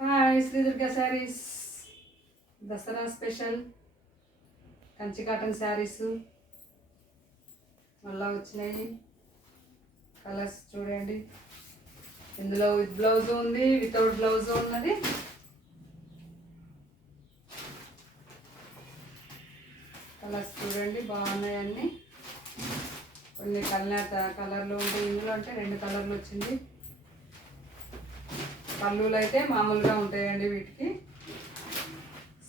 హాయ్ Sri Durga sarees Dasara special Kanchi cotton sarees మళ్ళా వచ్చినాయి. Colours చూడండి. ఇందులో విత్ బ్లౌజ్ ఉంది, వితౌట్ బ్లౌజ్ ఉన్నది. కలర్స్ చూడండి, బాగున్నాయి అన్నీ. కొన్ని కలర్లు ఉంటాయి. ఇందులో అంటే 2 కలర్లు వచ్చింది. పళ్ళులు అయితే మామూలుగా ఉంటాయండి. వీటికి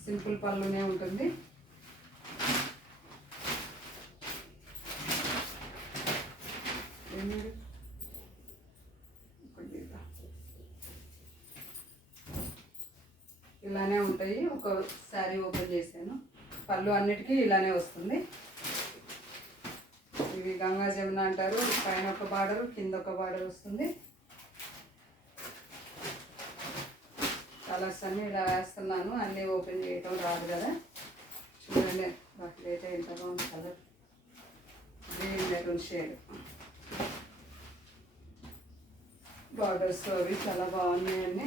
సింపుల్ పళ్ళునే ఉంటుంది. ఇలానే ఉంటాయి. ఒక శారీ ఓపెన్ చేశాను. పళ్ళు అన్నిటికీ ఇలానే వస్తుంది. ఇవి గంగా జమున అంటారు. పైన ఒక బార్డర్, కింద ఒక బార్డర్ వస్తుంది. కలర్స్ అన్నీ ఇలా వేస్తున్నాను. అన్నీ ఓపెన్ చేయటం రాదు కదా. చూడండి, అయితే ఎంత బాగుంది colour. Green maroon shade borders అవి చాలా బాగున్నాయండి.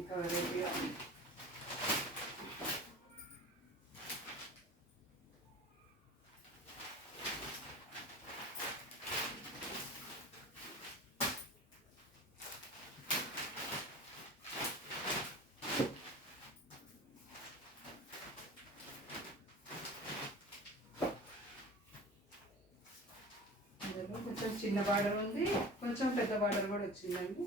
ఇంకా వెరైటీగా ఉంది. కొంచెం చిన్న బార్డర్ ఉంది, కొంచెం పెద్ద బార్డర్ కూడా వచ్చిందండి.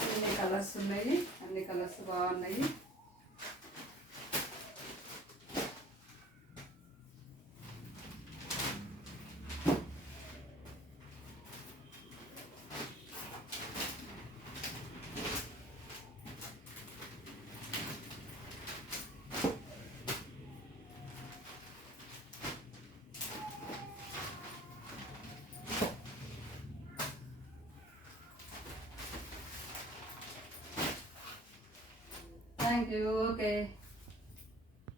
అన్ని కలర్స్ ఉన్నాయి. అన్ని కలర్స్ బాగున్నాయి. Thank you. Okay.